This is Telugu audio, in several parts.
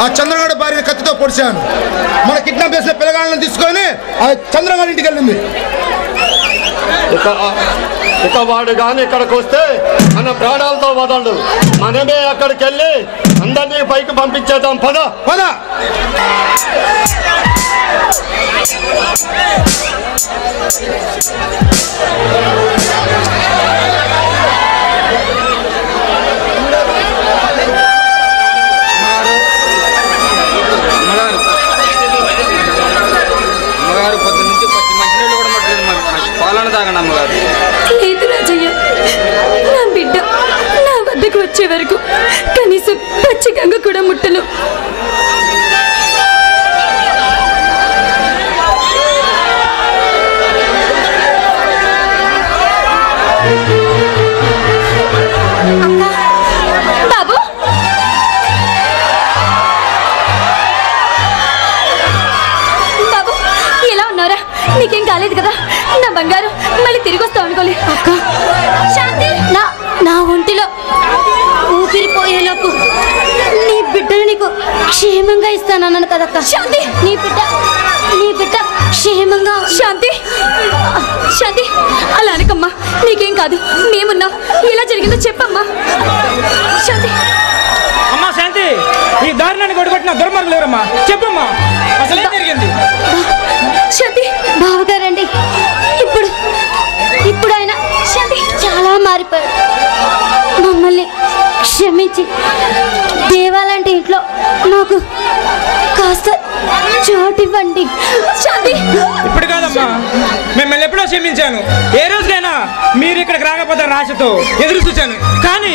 ఆ చంద్రగాడు భార్యని కత్తితో పొడిచాను. మన కిడ్నాప్ చేసిన పిల్లగాళ్ళని తీసుకొని ఆ చంద్రగాడి ఇంటికి వెళ్ళింది. ఇక వాడు కానీ ఇక్కడికి వస్తే మన ప్రాణాలతో వదలడు. మనమే అక్కడికి వెళ్ళి అందరినీ పైకి పంపించేద్దాం. పద పద. అమ్మగారు పొద్దు నుంచి పచ్చి మంచినీళ్ళు కూడా ముట్టలేదు. పాలన తాగండి అమ్మగారు. లేదు రాజయ్య, నా బిడ్డ నా వద్దకు వచ్చే వరకు కనీసం పచ్చి గంగ కూడా ముట్టను. బాబు, బాబు ఎలా ఉన్నారా? నీకేం కాలేదు కదా? నా బంగారు మళ్ళీ తిరిగి వస్తావు అనుకోలే. అక్క శాంతి, నా ఒంటిలో ఊపిరిపోయేలోపు నీ బిడ్డను నీకు క్షేమంగా ఇస్తానన్నాను కదక్క. శాంతి, నీ బిడ్డ క్షేమంగా. శాంతి, శాంతి అలా అనకమ్మా, నీకేం కాదు, మేమున్నాం. ఎలా జరిగిందో చెప్పమ్మా. శాంతి. అమ్మా శాంతి, ఈ దారుణాన్ని కొట్టుకొట్టిన దుర్మార్గులు ఎవరమ్మా? చెప్పమ్మా, అసలేం జరిగింది? శాంతి, బావగారండి. ఇప్పుడు ఆయన శాంతి చాలా మారిపోయాడు. మమ్మల్ని క్షమించి దేవాలంటే ఇంట్లో నాకు కాస్త చోటివ్వండి. శాంతి, ఇప్పుడు కాదమ్మా, మిమ్మల్ని ఎప్పుడో క్షమించాను. ఏ రోజుకైనా మీరు ఇక్కడికి రాకపోతే రాశతో ఎదురు చూశాను, కానీ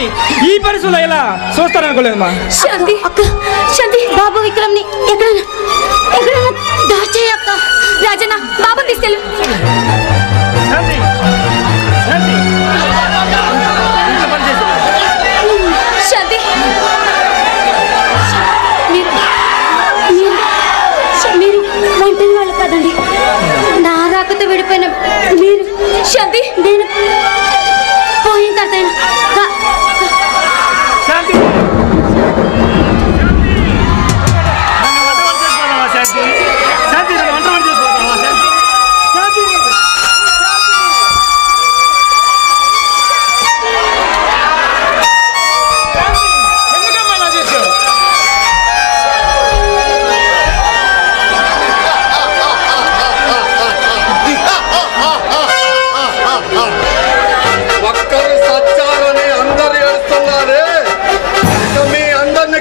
ఈ పరిస్థితుల్లో ఇలా చూస్తారనుకోలేదమ్మా. శాంతి అక్క, శాంతి బాబు విక్రమ్ని ఎక్కడైనా దాచేయక్క. రాజన్న, బాబుని తీసుకెళ్ళు. శాంతి, మీరు ఒంటరి వాళ్ళు కదండి. నా రాకతో విడిపోయిన మీరు శాంతి, నేను పోయిన తర్వాత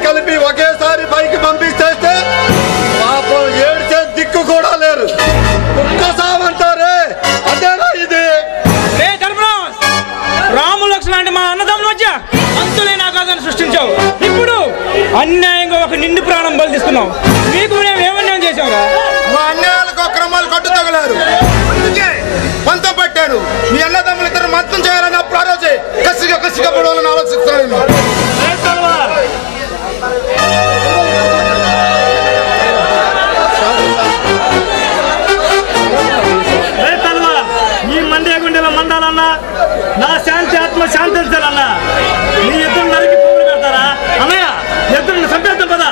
కలిపి ఒకేసారి పైకి పంపిస్తే పాపం ఏడ్చే దిక్కు కూడా లేరు. ఒక్కసామంటారే, అదేనా ఇది? రాము లక్ష్మణ్ అంటే మా అన్నదమ్ముల మధ్య అంతులేని ఆఘాతాన్ని సృష్టించావు. ఇప్పుడు అన్యాయంగా ఒక నిండు ప్రాణం బలి తీసుకున్నావు. మీకు మేము ఏమన్యాయం చేసావురా? మా అన్యాయాలకు అక్రమాలు కట్టు తగలారు. అందుకే పంతం పట్టాను. మీ అన్నదమ్ములు ఇద్దరు మంతం చేయాలని అప్పుడు ఆ రోజే కసిగా పడవాలని ఆలోచిస్తాను. ఈ మండే గుండెల మండాలన్నా, నా శాంతి ఆత్మ శాంతించాలన్నా నీ ఇద్దరు నరికి పువ్వులు పెడతారా? అన్నయ్య, ఇద్దరు చంపేద్దాం పదా.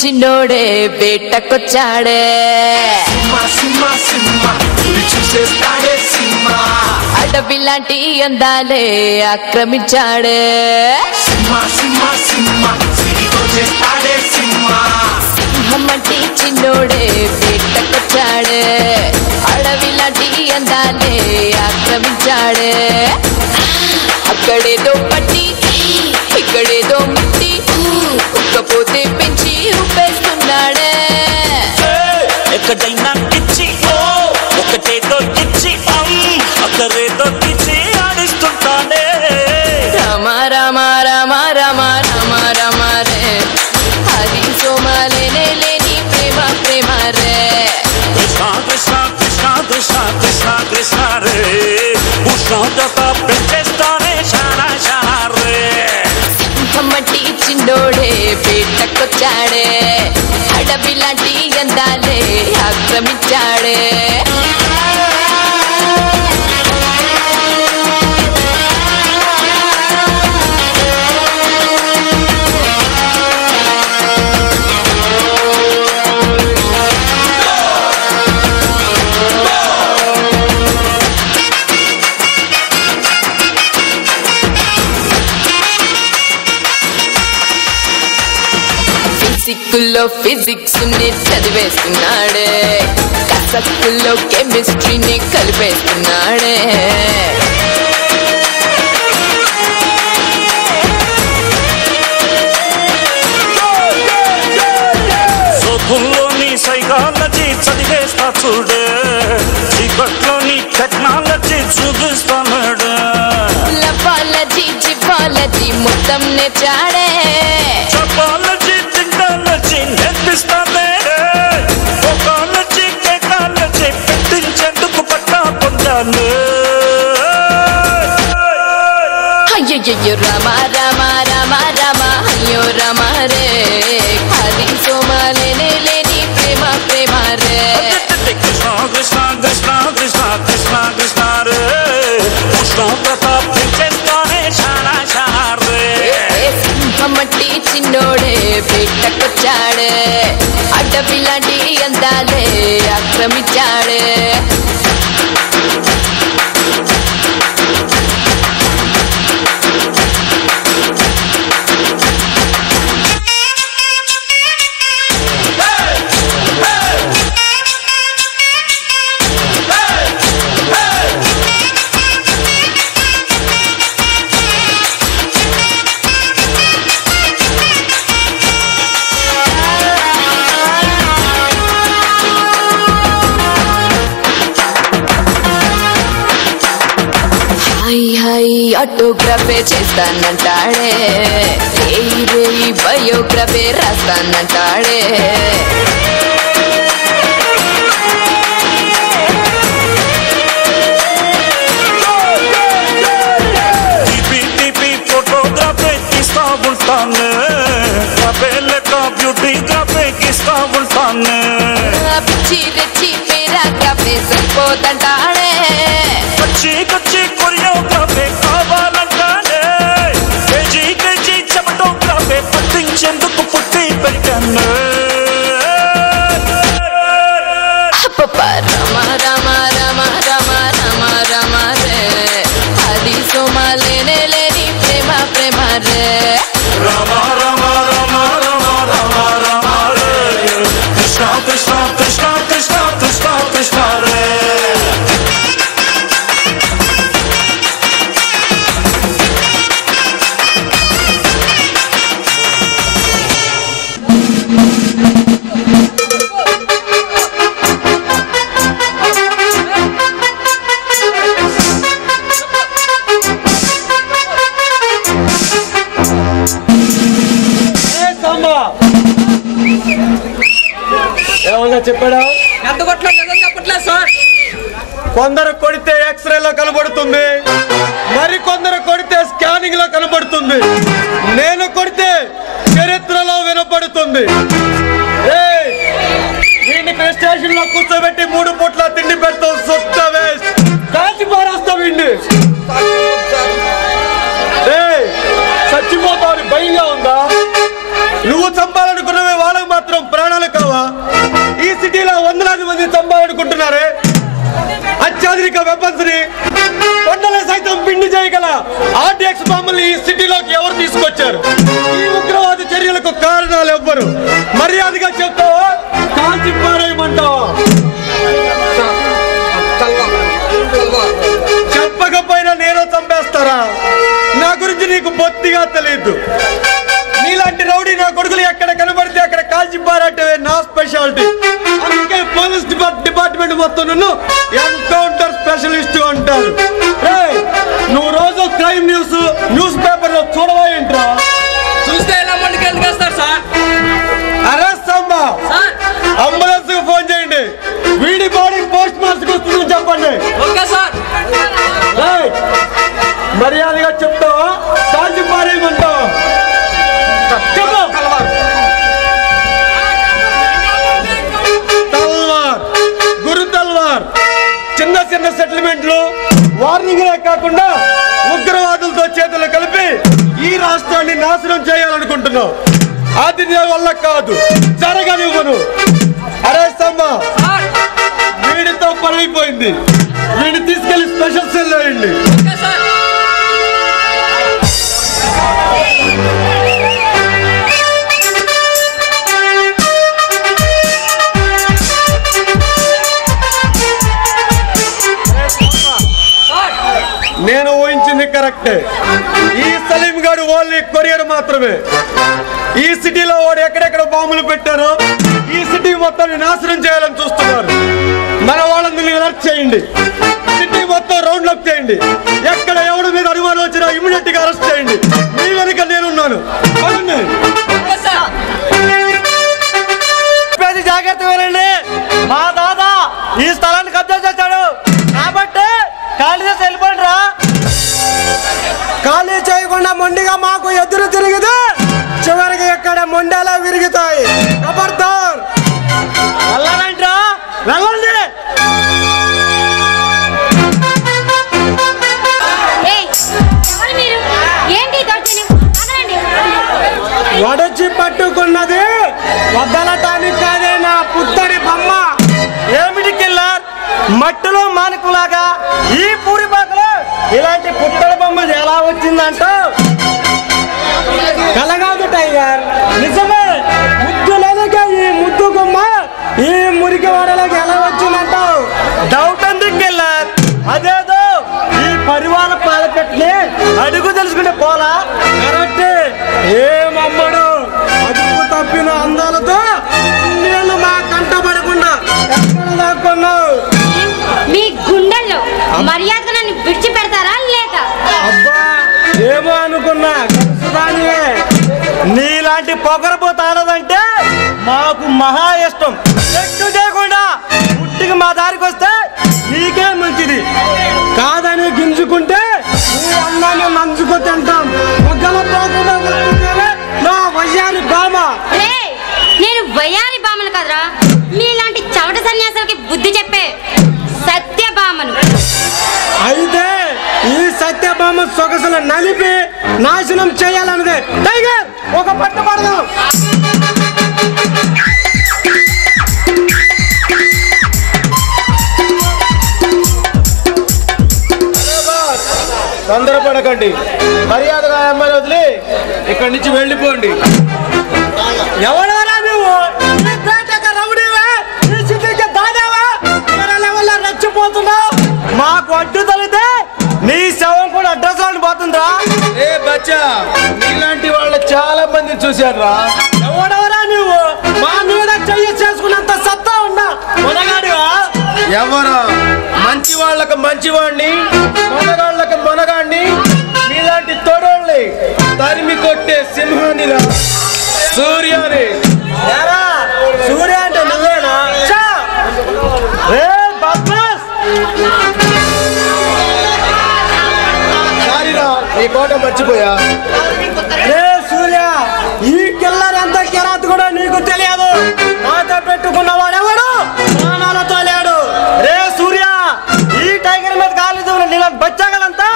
చిన్నోడే వేటకొచ్చాడే అడవి లాంటి అందాలే ఆక్రమించాడే సింహమంటి చిన్నోడే వేటకొచ్చాడే అడవి లాంటి అందాలే ఆక్రమించాడే అక్కడేదో పట్టి ఇక్కడేదో ముట్టి ఉక్కపోతే పెంచి ఊపేస్తున్నాడే ఎక్కడైనా ఇచ్చి ఒకటేదో ఇచ్చి అక్కడేదో ఇచ్చి ఆడిస్తుంటాడే రామ రామ రామ రామ రామ రామ రే హరి సోమాలేనే లేని ప్రేమ ప్రేమ రే కృష్ణ కృష్ణ కృష్ణ కృష్ణ కృష్ణ కృష్ణ రే ఉష్ణోగ్రత పెంచేస్తానే శానా శానా రే సింహమట్టి చిన్నోడే వేటకొచ్చాడే అడవి లాంటి అందాలే ఆక్రమించాడే ఫిజిక్స్లో ఫిజిక్స్ ని చదివేస్తున్నాడే కసక్కుల్లో కెమిస్ట్రీని కలిపేస్తున్నాడే సోకుల్లోని సైకాలజీ చదివేస్తా చూడే చీకట్లోని టెక్నాలజీ చూపిస్తాడు లపాలజీ జిపాలజీ మొత్తం నేర్చాడే చపాలజీ తింటాలజీ నేర్పిస్తానే ఒకాలజీ కేకాలజీ పెట్టించేందుకు పట్టా పొందాను అయ్యయ్యో రామ రామ రామ రామ అయ్యో రామ రే హరి సోమాలేనే లేని ప్రేమ ప్రేమ రే కృష్ణ కృష్ణ కృష్ణ కృష్ణ కృష్ణ కృష్ణ రే ఉష్ణోగ్రత పెంచేస్తానే శానా శానా రే సింహమట్టి చిన్నోడే వేటకొచ్చాడే అడవి లాంటి అందాలే ఆక్రమించాడే ఆటోగ్రఫే చేస్తానంటాడే రేయి బయోగ్రఫే రాస్తానంటాడే టీపీ ఫోటోగ్రఫీ తీస్తా ఉంటాను లెక్క బ్యూటీగ్రఫీ ఇస్తా ఉంటాను పిచ్చి రెచ్చి పేరాగ్రఫే సరిపోతంటాడే కచ్చి కచ్చి కొరియోగ్రఫీ కావాలంటానే కేజీ కేజీ చెమటోగ్రఫీ పట్టించేందుకు పుట్టి పెట్టాను రామ రామ రామ రామ రామ రామ రే హరి సోమాలేనే లేని ప్రేమ ప్రేమ రే రామ రామ రామ రామ రామ రామ రే కృష్ణ కృష్ణ కృష్ణ కృష్ణ కృష్ణ కృష్ణ రే ఏమన్నా చెప్పాడా? ఎంత కొట్టలేదు నిజం చెప్పట్లేదు సార్. కొందరు కొడితే ఎక్స్రేలో కనబడుతుంది, మరి కొందరు కొడితే స్కానింగ్ లో కనబడుతుంది, నేను కొడితే చరిత్రలో వినపడుతుంది. వీడిని స్టేషన్ లో కూర్చోబెట్టి 3 పూట్ల తిండి పెడతాం, సొత్త వేస్ట్ కాల్చి పారేస్తాం వీడిని. చచ్చిపోతావు భయంగా ఉందా? నువ్వు చంపాలనుకున్నవి వాళ్ళకి మాత్రం అత్యాధునిక వెపన్స్ ని కొండల సైతం పిండి చేయగల ఆర్డిఎక్స్ బాంబులు ఈ సిటీలోకి ఎవరు తీసుకొచ్చారు? ఈ ఉగ్రవాద చర్యలకు కారణాలు ఎవ్వరు? మర్యాదగా చెప్తావా కాల్చి పారేయమంటావా? చెప్పకపోయినా నేను చంపేస్తారా? నా గురించి నీకు బొత్తిగా తెలియదు. నీలాంటి రౌడీ నా కొడుకులు ఎక్కడ కనబడితే అక్కడ కాల్చి పారటమే నా స్పెషాలిటీ. అందుకే పోలీస్ డిపార్ట్మెంట్ మొత్తం నన్ను ఎన్కౌంటర్ స్పెషలిస్ట్ అంటారు. నువ్వు రోజు క్రైమ్ న్యూస్ పేపర్ లో చూడవా ఏంట్రా? చూస్తే ఎలా ముందుకెళ్ళిస్తారు సార్? అరెస్ట్ అమ్మా, అంబులెన్స్ కు ఫోన్ చేయండి. వీడి బాడీ పోస్ట్ మార్టం వస్తుందని చెప్పండి. Okay sir. మర్యాదగా చెప్తావా కాల్చి పారేయమంటావా? తల్వార్, గురు తల్వార్. చిన్న చిన్న సెటిల్మెంట్లు వార్నింగ్లే కాకుండా ఉగ్రవాదులతో చేతులు కలిపి ఈ రాష్ట్రాన్ని నాశనం చేయాలనుకుంటున్నావు. అది నీ వల్ల కాదు, జరగనివ్వను. అరే సమ్మా, వీడితో పని అయిపోయింది. వీడిని తీసుకెళ్లి స్పెషల్ సెల్ వేయండి. నేను ఊహించింది కరెక్టే. ఈ సలీం గారు ఓన్లీ కొరియర్ మాత్రమే. ఈ సిటీలో వాడు ఎక్కడెక్కడ బాంబులు పెట్టారో ఈ సిటీ మొత్తాన్ని నాశనం చేయాలని చూస్తున్నారు. మన వాళ్ళని అలర్ట్ చేయండి. సిటీ మొత్తం రౌండ్ అప్ చేయండి. ఎక్కడ ఎవరి మీద అనుమానం వచ్చినా ఇమీడియట్ గా అరెస్ట్ చేయండి. మీ వెనుక నేనున్నాను. జాగ్రత్త వెళ్ళండి. మా దాదా ఈ స్థలాన్ని కబ్జా చేశాడు కాబట్టి ఖాళీ చేసి వెళ్ళిపోండి రా. ఖాళీ చేయకుండా మొండిగా మాకు ఎదురు తిరిగితే చివరికి ఎక్కడ మొండేలా విరుగుతాయి. ఖబర్దార్, వెళ్ళండి, వెళ్ళండి. వడచి పట్టుకున్నది వదలటానికి కాదే నా పుత్తడి బొమ్మ. ఏమిటి కిల్లర్, మట్టిలో మానుకులాగా ఈ పూరి పాకలో ఇలాంటి పుత్తడి బొమ్మ ఎలా వచ్చిందంట? కలగాదు టైగర్, నిజమే. ముద్దులగా ఈ ముద్దు బొమ్మ ఈ మురికి వాడలోకి ఎలా వచ్చిందంటావు? డౌట్ ఎందుకు కిల్లర్? అదేదో ఈ పరివార పాలపెట్టి అడుగు తెలుసుకుంటే పోలా. కరెక్ట్. ఏమమ్మడు అదుపు తప్పిన అందాలతో నేను మా కంట పడకుండా ఎక్కడ దాక్కున్నావు? మీ గుండెల్లో మర్యాద నన్ను విడిచిపెడతారా లేక? అబ్బా, ఏమో అనుకున్నా. నీలాంటి పొగరబోత ఆడదంటే మాకు మహా ఇష్టం. చెట్టు చేయకుండా పుట్టికి మా దారికి వస్తే నీకే మంచిది. కాదని గింజుకుంటే నువ్వు అన్నాన్ని మంచుకు తింటాం. మొగ్గల పోకుండా నా వయ్యారి బామ. నేను వయ్యారి బామను కదరా, మీలాంటి చవట సన్యాసాలకి బుద్ధి చెప్పే సత్యభామను. అయితే ఈ సత్యభామ సొగసులు నలిపి నాశనం చేయాలన్నదే. టైగర్, ఒక పట్టు పడదాం. తొందరపడకండి. మర్యాదగా అమ్మాయి వదిలి ఇక్కడి నుంచి వెళ్ళిపోండి. ఎవడవరా నువ్వు? రచ్చిపోతున్నావు. మాకు అడ్డు తగిలితే నీ శవం కూడా అడ్రస్ లో పోతుందిరా. ఏ బచ్చా, నీలాంటి వాళ్ళు చాలా మంది చూశారా. ఎవడవరా నువ్వు? మా మీద చెయ్యి చేసుకున్నంత సత్తా ఉన్నా మొనగాడివా? ఎవరా? మంచి వాళ్ళకి మంచివాడిని, మొనగాళ్ళకి మొనగాడిని, నీలాంటి తోడోళ్ళని తరిమి కొట్టే సింహానిరా. సూర్యాని. సూర్య అంటే నువ్వేనా? ఈ కోట మర్చిపోయా. సూర్య, ఈ కిల్లర్ ఎంత కిరాత్ కూడా నీకు తెలియదు. నాతో పెట్టుకున్నవాడెవడు ప్రాణాలతో లేడు. రే సూర్య, ఈ టైగర్ మీద కాలేదు నీళ్ళని బచ్చాగలంతా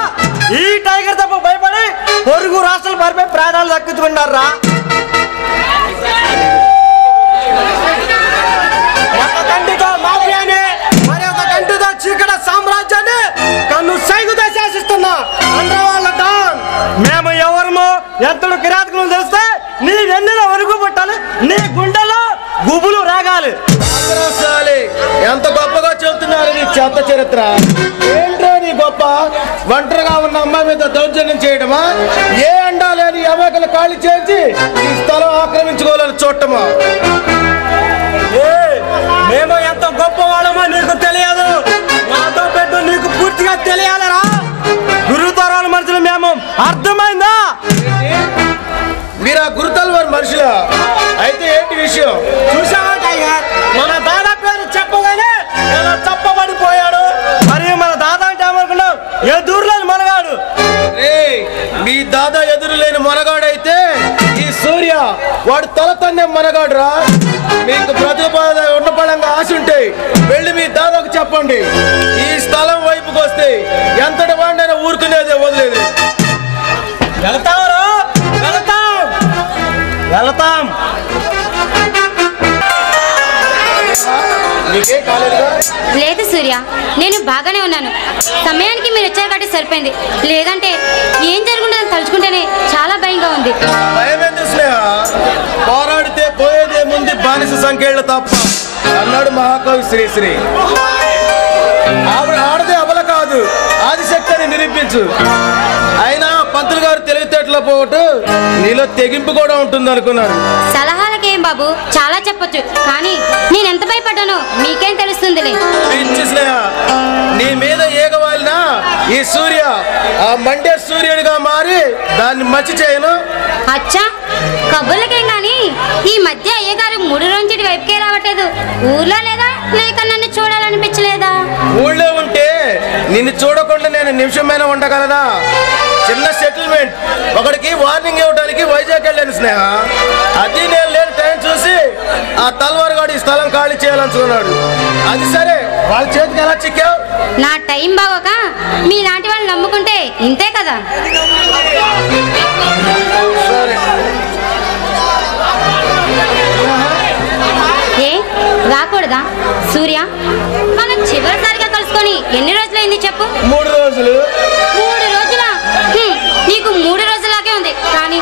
ఈ టైగర్ తప్ప భయపడి పొరుగు రాష్ట్రాలు పారిపోయి ప్రాణాలు దక్కించుకున్నారా. ఒక కంటితో మాఫియాని, మరి ఒక కంటితో చీకటి సామ్రాజ్యాన్ని చెత్త చరిత్ర ఏంట్రా నీ గొప్ప? ఒంటరిగా ఉన్న అమ్మాయి మీద దౌర్జన్యం చేయడమా? ఏ అండా లేని అమాయకులు ఖాళీ చేసి ఈ స్థలం ఆక్రమించుకోవాలని చూడటమా? మేము ఎంత గొప్ప వాళ్ళమో నీకు తెలియదు. మాతో పెట్టు నీకు పూర్తిగా తెలియాలరా. గురుతరాల మనుషులు మేము, అర్థమైందా? మీరు ఆ గురుతల్ వారి మనుషులా? అయితే ఏంటి విషయం? చూసావా టైగర్, మన దాదా పేరు చెప్పగానే ఎలా చప్పబడిపోయాడు. మరియు మన దాదా అంటే ఏమనుకున్నావు? ఎదురులేని మనగాడు. మీ దాదా ఎదురు లేని మనగాడైతే ఈ సూర్య వాడు తల తన్నే మనగాడురా. మీకు ప్రతిపాద ఉండపడంగా ఆశ ఉంటే వెళ్ళి మీ దాదాకు చెప్పండి. ఈ స్థలం వైపుకి వస్తే ఎంతటి వాడినైనా ఊరుకునేదే, వదిలేదు. వెళతావరా? వెళతాం. నీకేం కాలేదుగా? లేదు సూర్య, నేను బాగానే ఉన్నాను. సమయానికి మీరు వచ్చారు కాబట్టి సరిపోయింది. లేదంటే ఏం జరుగుతుందని తలుచుకుంటేనే చాలా భయంగా ఉంది. భయమేంది స్నేహ? పోరాడితే పోయేదే ముందు బానిస సంఖ్యలు తప్ప అన్నాడు మహాకవి శ్రీశ్రీ. ఆవిడ ఆడదే అబల కాదు, ఆదిశక్తి అని నిరూపించు. అయినా పంతులు గారు తెలివితేటలో పోవటు నీలో తెగింపు కూడా ఉంటుంది అనుకున్నాను. సలహాలకేం బాబు, చాలా చెప్పొచ్చు, కానీ నేను ఎంత భయపడ్డానో మీకేం తెలుస్తుందిలే. పిచ్చి స్నేహ, నీ మీద ఏగవాలినా ఈ సూర్య ఆ మండే సూర్యుడిగా మారి దాన్ని మచ్చి చేయను. అచ్చా, కబుర్లకేం గాని ఈ మధ్య అయ్యగారు 3 రోజుల వైపుకే రావట్లేదు. ఊర్లో లేదా, లేక నన్ను చూడాలనిపించలేదా? ఊళ్ళో ఉంటే నిన్ను చూడకుండా నేను నిమిషమైనా ఉండగలదా? చిన్న సెటిల్మెంట్ ఒకడికి వార్నింగ్ ఇవ్వడానికి వైజాగ్ వెళ్ళాను స్నేహ. అది నేను లేని టైం చూసి ఆ తల్వార్ గాడు ఈ స్థలం ఖాళీ చేయాలనుకున్నాడు. అది సరే, వాళ్ళ చేతికి ఎలా చిక్కావు? నా టైం బాగోక మీలాంటి వాళ్ళు నమ్ముకుంటే ఇంతే కదా. సరే, ఏ రాకూడదా సూర్య? మనం చివరిసారిగా కలుసుకొని ఎన్ని రోజులైంది చెప్పు? 3 రోజులు. 3 రోజులా? నీకు 3 రోజులాగే ఉంది, కానీ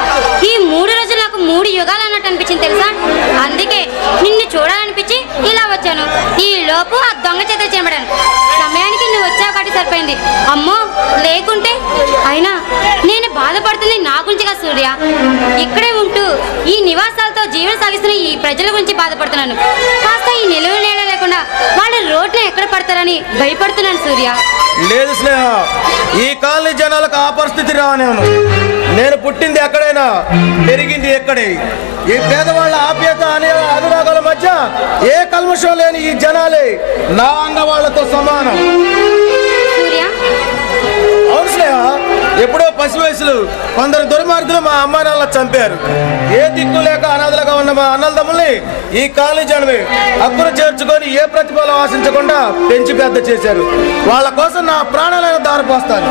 ఈ 3 రోజులు నాకు 3 యుగాలు అన్నట్టు అనిపించింది తెలుసా. అందుకే నిన్ను చూడాలనిపించి ఇలా వచ్చాను. ఈ లోపు ఆ దొంగ చేత చేయబడాను. సమయానికి నువ్వు వచ్చావు కాబట్టి సరిపోయింది. అమ్మో లేకుంటే. అయినా నేను బాధపడుతుంది నా గురించిగా సూర్య. ఇక్కడే ఉంటూ ఈ నివాసాలతో జీవనం సాగిస్తున్న ఈ ప్రజల గురించి బాధపడుతున్నాను. కాస్త ఈ నిలువ నేల లేకుండా వాళ్ళు రోడ్ని ఎక్కడ పడతారని భయపడుతున్నాను సూర్య. లేదు స్నేహ, ఈ కాలనీ జనాలకు ఆ పరిస్థితి రానేను. నేను పుట్టింది ఎక్కడైనా, పెరిగింది ఎక్కడే. ఈ పేదవాళ్ళ ఆప్యాయత అనే అనురాగాల మధ్య ఏ కల్మషం లేని ఈ జనాలే నా అన్న వాళ్ళతో సమానం. సూర్య, అవును స్నేహ, ఎప్పుడో పసి వయసులో కొందరు దుర్మార్గులు మా అమ్మా నాన్న చంపారు. ఏ దిక్కు లేక అనాథలుగా ఉన్న మా అన్నదమ్ముల్ని ఈ కాలనీ జనమే హక్కును చేర్చుకొని ఏ ప్రతిఫలం ఆశించకుండా పెంచి పెద్ద చేశారు. వాళ్ళ కోసం నా ప్రాణాలను దారిపోస్తాను.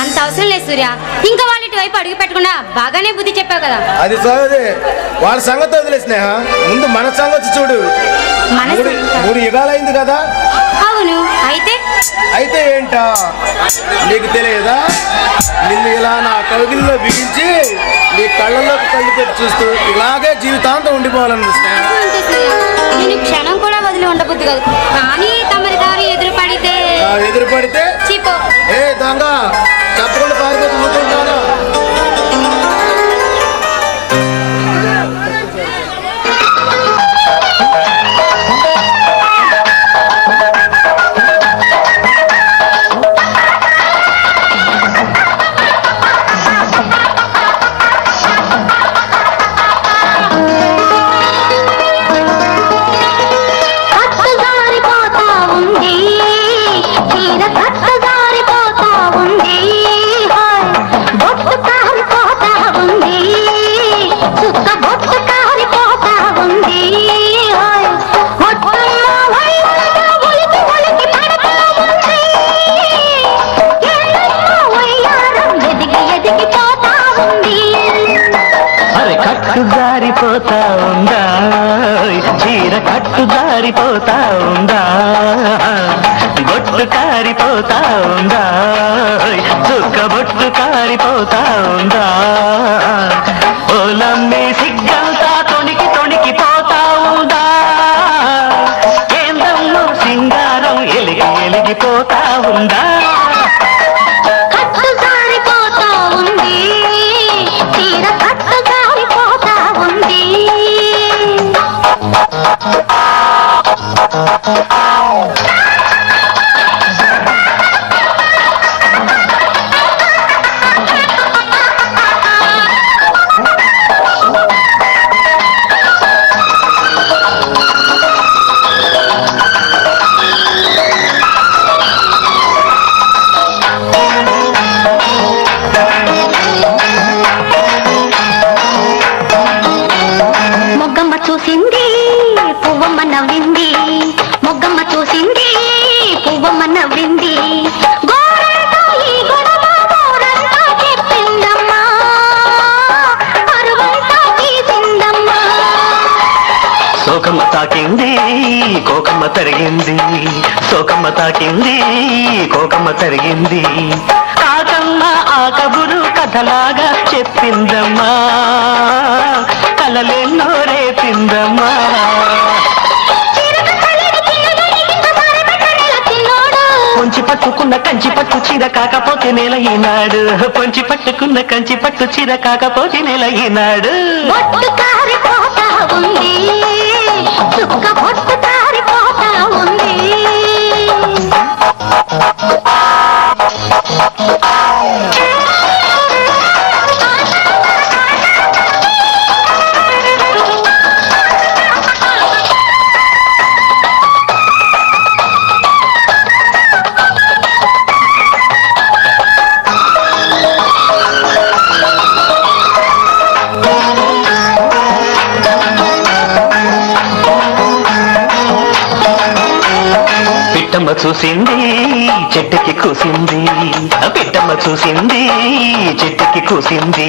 అంత అవసరం లేదు సూర్య. ఇంకా వాళ్ళ వైపు అడుగు పెట్టకుండా బాగానే బుద్ధి చెప్పావు కదా. అది సహజే, వాళ్ళ సంగతి వదిలే స్నేహ. ముందు మన సంగతి చూడు. మన 3 యుగాలైంది కదా. అవును, అయితే ఏంటా? నీకు తెలియదా? నిన్ను ఇలా నా కవిగిల్లో బిగించి నీ కళ్ళలోకి కళ్ళు పెట్టి చూస్తూ ఇలాగే జీవితాంతం ఉండిపోవాలని స్నేహ. నేను క్షణం కూడా వదిలి ఉండబుద్ది కాదు. కానీ తమరి దారి ఎదురు పడితే చీపో. ఏ దొంగ, చెప్పకుండా పారిపోతూ ఊరుకుంటాను. కట్టుదారిపోతా ఉందా, చీర కట్టుదారిపోతా ఉందా, బొట్టు కారిపోతా ఉందా, చుక్క బొట్టు కారిపోతా ఉందా, ఓలమ్మే సిగ్గంతా తొణికి తొణికిపోతా ఉందా, కేంద్రంలో సింగారం ఎలిగి నలిగిపోతా ఉందా కట్టు జారిపోతా ఉంది చీర కట్టు జారిపోతా ఉంది సోకమ్మ తాకింది కోకమ్మ తరిగింది సోకమ్మ తాకింది కోకమ్మ తరిగింది కాకమ్మ ఆ కబురు కథలాగా చెప్పిందమ్మా కలలెన్నో రేపిందమ్మా పొంచి పట్టుకున్న కంచి పట్టు చీర కాకపోతే నెల ఈనాడు పొంచి పట్టుకున్న కంచి పట్టు చీర కాకపోతే నెల ఈనాడు చుక్క పొట్టు తారిపోతా ఉంది పిట్టమ్మ చూసింది చెట్టుకి కూసింది పిట్టమ్మ చూసింది చెట్టుకి కూసింది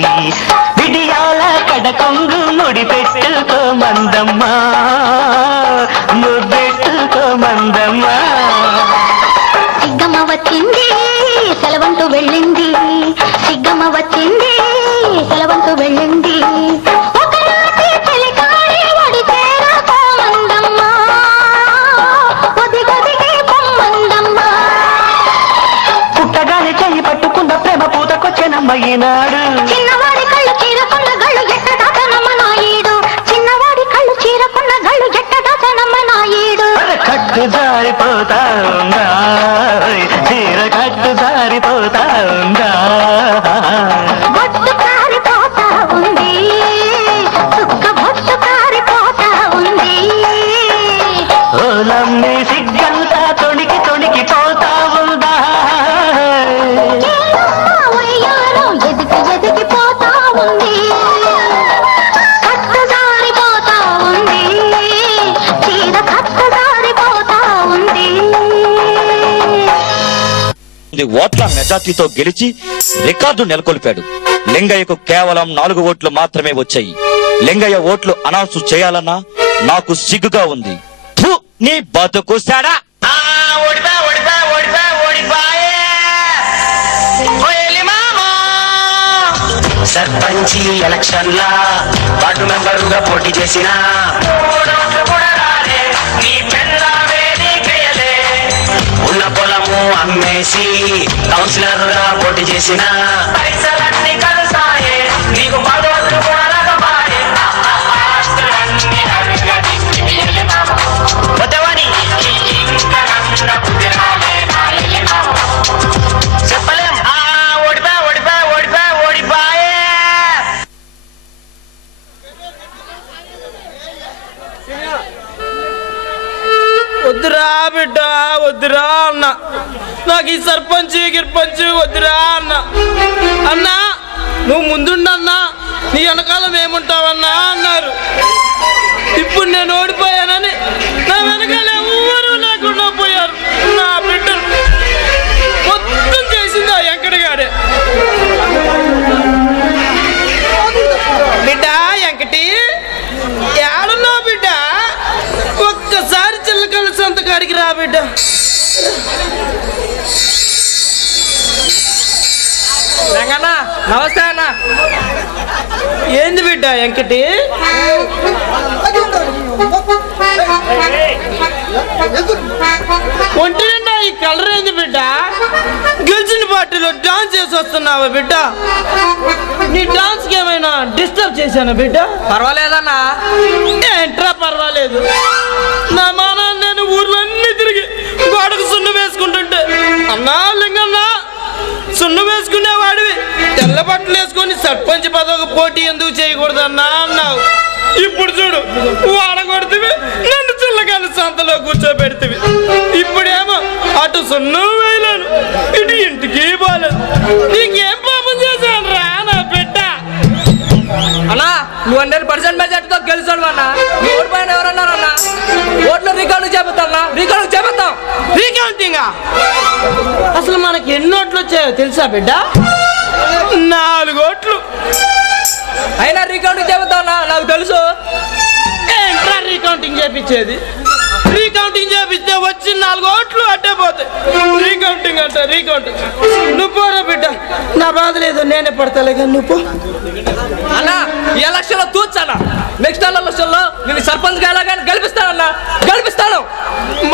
విడియాల కడకొంగు ముడి పెట్టుకోమందమ్మా ముద్దెట్టుకోమందమ్మా సిగ్గమ్మ వచ్చింది సెలవంటూ వెళ్ళింది సిగ్గమ్మ వచ్చింది సెలవంటూ వెళ్ళింది ఈనాడు చిన్నవాడి కళ్ళు చీరకున్న గళ్ళు ఎట్టదాచనమ్మ నాయుడు చిన్నవాడి కళ్ళు చీరకున్న గళ్ళు ఎట్టదాచనమ్మ నాయుడు కట్టు జారిపోతా ఉందా చీర కట్టు జారిపోతా ఉందా బొట్టు కారిపోతా ఉంది చుక్క బొట్టు కారిపోతా ఉంది ఓలమ్మి సిగ్గంతా తొణికి తొణికి పోతా ఉందా ఎదిగిపోతా ఉంది కట్టు జారిపోతా ఉంది చీర కట్టు జారిపోతా ఉంది ఓట్ల మెజార్టీతో గెలిచి రికార్డు నెలకొల్పాడు. లింగయ్యకు కేవలం 4 ఓట్లు మాత్రమే వచ్చాయి. లింగయ్య ఓట్లు అనౌన్స్ చేయాలన్నా నాకు సిగ్గుగా ఉంది. నీ బతుకు సాడా సర్పంచి ఎలక్షన్ లా వార్డు మెంబరుగా పోటీ చేసిన ఉన్న పొలము అమ్మేసి కౌన్సిలర్ గా పోటీ చేసిన పైసలన్నీ కలుసాయే నీకు పదవులు కూడా రాకపాయే చెప్పలేం ఓడిపాయే. వద్దురా బిడ్డ వద్దురా అన్న నాకు ఈ సర్పంచ్ గిర్పంచ్ వద్దురా అన్న అన్నా నువ్వు ముందుండన్నా నీ వెనకాలం ఏముంటావన్నా అన్నారు. ఇప్పుడు నేను ఓడిపోయానని నా వెనకాల ఎవరు లేకుండా పోయారు. నా బిడ్డను మొత్తం చేసింది ఆ వెంకటగాడే. బిడ్డ వెంకటి ఏడున్నావు బిడ్డ ఒక్కసారి చిల్లకల్లి సంతకాడికి రా బిడ్డ. రంగన్నా నమస్తే అన్న. ఏంది బిడ్డ వెంకటి ఒంటి నిండా ఈ కలర్ ఏంది బిడ్డ? గెలిచిన పార్టీలో డాన్స్ చేసి వస్తున్నావా బిడ్డ? నీ డాన్స్ కి ఏమైనా డిస్టర్బ్ చేశానా బిడ్డ? పర్వాలేదన్నా. ఏంట్రా పర్వాలేదు? నా మాన నేను ఊర్లో అన్ని తిరిగి గోడకు సున్ను వేసుకుంటుంటే, అన్నా లింగన్నా సున్ను వేసుకునేవాడివి తెల్ల బట్టలు వేసుకొని సర్పంచ్ పదవికి పోటీ ఎందుకు చేయకూడదన్నా అన్నావు. ఇప్పుడు చూడు వాడగొడుతుంది, నన్ను చిల్లకాని సంతలో కూర్చోబెడుతుంది. ఇప్పుడేమో అటు సున్ను వేయలేను, ఇటు ఇంటికి బాలేదు. నీకేం పాపం చేశాను రా నా బిడ్డ? అన్నా నువ్వు 100% మెజార్టీతో గెలిచాడు అన్న. నువ్వు ఓడిపోయిన ఎవరన్నారన్నా? ఓట్లు రికార్డు చెబుతాన్నా, రికార్డు చెబుతాం. రీకౌంటింగ్ అసలు మనకి ఎన్ని ఓట్లు వచ్చాయో తెలుసా బిడ్డ? 4 ఓట్లు. అయినా రికార్డు చెబుతానా, నాకు తెలుసు. ఏంట్రా రీకౌంటింగ్ చేపించేది? రీకౌంటింగ్ చేపిస్తే వచ్చి 4 ఓట్లు అడ్డే పోతాయి. రీకౌంటింగ్ అంట రీకౌంటింగ్. నువ్వు పోరా బిడ్డ, నా బాధ లేదు, నేనే పడతాలే కానీ నువ్వు పో. అన్నా ఈ ఎలక్షన్ లో తూచానా, నెక్స్ట్ ఎలక్షన్ లో నేను సర్పంచ్ గా ఎలాగైనా గెలిపిస్తానన్నా, గెలిపిస్తాను.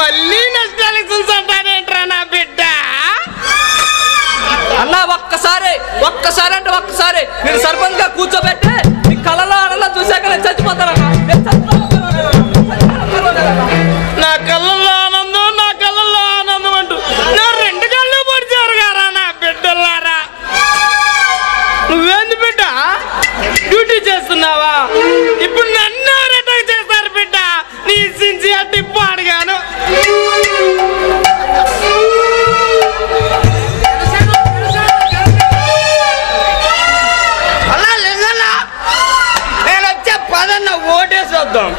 మళ్ళీ నెక్స్ట్ ఎలక్షన్స్ అంటారేంట్రా నా బిడ్డ? అన్నా ఒక్కసారి అంటే ఒక్కసారి నేను సర్పంచ్ గా కూర్చోబెట్టి నీ కళ్ళలో ఆనందం చూశాక నేను చచ్చిపోతానన్నా. నా కళ్ళల్లో ఆనందం అంటూ నా 2 కళ్ళు పొడిచారు గారా నా బిడ్డలారా. నువ్వేంది బిడ్డ డ్యూటీ చేస్తున్నావా? ఇప్పుడు నన్ను అటాక్ చేస్తారు బిడ్డ. నీ సిన్సియర్ టిప్పు అడిగాను. నేను వచ్చే పదన్న ఓటేసి వద్దాం.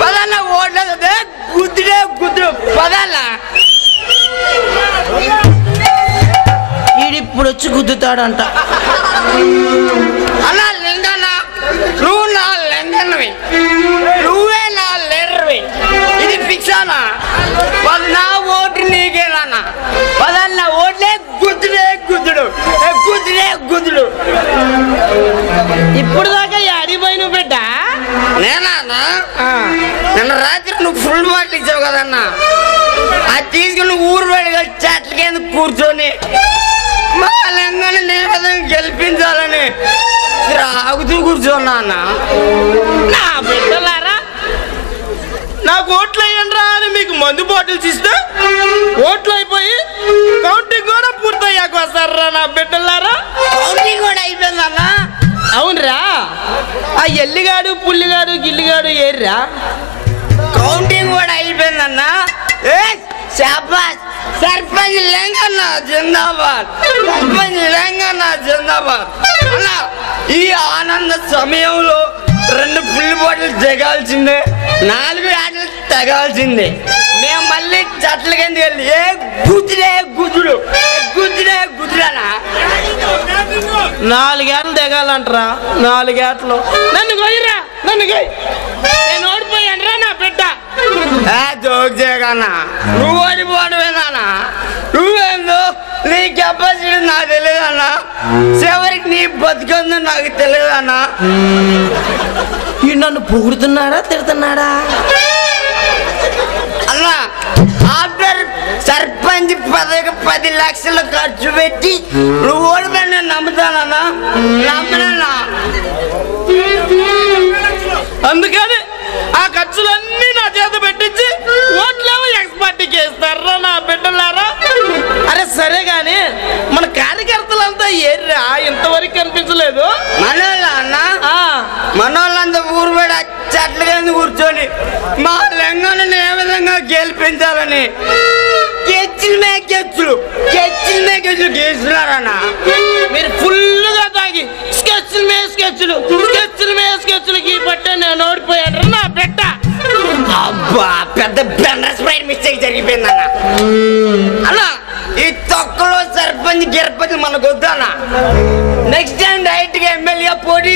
పదన్న ఓట్లేదే గుద్దుడు పదన్న ఈడిప్పుడు వచ్చి గుద్దుతాడంట. అలా లింగన్న నువ్వు నా లింగన్నవి, నువ్వే నా లీడర్వి. ఇది ఫిక్స్ అన్నా. నా ఓటు నీకేనా? పదన్న ఓట్లే గుద్దుడు. ఇప్పుడు దాకా అడిపోయిన బిడ్డ నేనా? నిన్న రాత్రి నువ్వు ఫుల్ బాటిల్ ఇచ్చావు కదన్నా, అది తీసుకుని ఊరు బయటగా చెట్ల కింద కూర్చొని మా లింగాన్ని నేను గెలిపించాలని ఆగుతూ కూర్చోన్నా అన్న. నా బిడ్డలారా, నాకు ఓట్లు అయ్యండ్రా అని మీకు మందు బాటిల్స్ ఇస్తే ఓట్లు అయిపోయి కౌంటింగ్ కూడా పూర్తయ్యాక వస్తారా నా బిడ్డలారా? కౌంటింగ్ కూడా అయిపోయిందన్నా. అవునరా, ఆ ఎల్లిగాడు పుల్లిగాడు గిల్లిగాడు ఏర్రా? కౌంటింగ్ కూడా అయిపోయిందన్నా. సర్పంచ్ లింగన్న జిందాబాద్, సర్పంచ్ లింగన్న జిందాబాద్. అలా ఈ ఆనంద సమయంలో 2 ఫుల్ బాటిల్ దిగాల్సిందే, 4 ఆటలు తగాల్సిందే. మేము మళ్ళీ చెట్ల కింద వెళ్ళి గుద్దుడనా 4 ఏటలు దిగాలంటరా. 4 ఏటలు నన్ను కొయ్యరా, నన్ను కొయ్యి. నేను ఓడిపోయాను రా నా బిడ్డ. జోక్ చేయకన్నా, నువ్వు ఓడిపోవడమేనా? నువ్వేందో నీ కెపాసిటీ నాకు తెలియదన్నా, చివరికి నీ బతుకుందో నాకు తెలియదన్నా. ఈ నన్ను పొగుడుతున్నాడా తిడుతున్నాడా అన్నా? ఆఫ్టర్ సర్పంచ్ పదవికి 10 లక్షలు ఖర్చు పెట్టి నువ్వు ఓడిపోయి నేను నమ్ముతానన్నా, నమ్మనన్నా. అందుకని ఆ ఖర్చులన్నీ నా చేత పెట్టించి ఓట్లేమో ఎక్స్పర్ట్కి వేస్తారా నా బిడ్డలారా? అరే సరే గాని మన కార్యకర్తలంతా ఏర్రా ఇంతవరకు కనిపించలేదు. మనోళ్ళ అన్న, మనోళ్ళంతా ఊరు బయట చెట్ల కింద కూర్చొని మా లింగాన్ని ఏ విధంగా గెలిపించాలని కెచ్చులు గీస్తున్నారన్న. మీరు ఫుల్గా తాగి స్కెచ్లు గీపట్టే నేను ఓడిపోయాను నా బిడ్డ. అబ్బా పెద్ద బెండర్ స్ప్రైట్ మిస్టేక్ జరిగిపోయిందన్న. అన్నా ఈ తొక్కలో సర్పంచ్ గిరపతి మనకు వద్దన్న. నెక్స్ట్ టైం డైరెక్ట్ గా ఎమ్మెల్యే పోటీ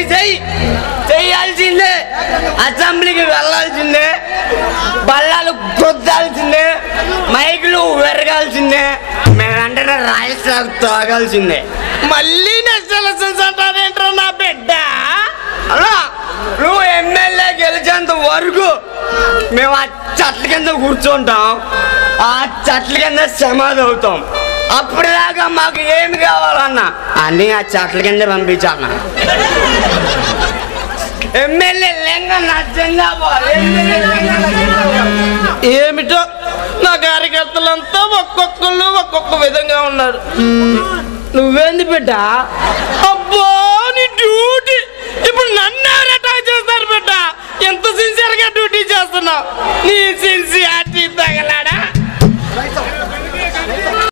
చేయాల్సిందే, అసెంబ్లీకి వెళ్ళాల్సిందే, బల్లాలు కొద్దాల్సిందే, మైకులు వెరగాల్సిందే, మేమంటే రాయల్స్ తాగాల్సిందే. మళ్ళీ నెక్స్ట్ ఎలక్షన్స్ అంటారేంట్రా నా బిడ్డ? అలా నువ్వు ఎమ్మెల్యే గెలిచేంత వరకు మేము ఆ చెట్ల కింద కూర్చుంటాం, ఆ చెట్ల కింద సమాధి అవుతాం. అప్పటిదాకా మాకు ఏమి కావాలన్నా అన్నీ ఆ చెట్ల కింద పంపించాలన్నా. ఎమ్మెల్యే ఏమిటో నా కార్యకర్తలంతా ఒక్కొక్కళ్ళు ఒక్కొక్క విధంగా ఉన్నారు. నువ్వేంది బిడ్డ? అబ్బో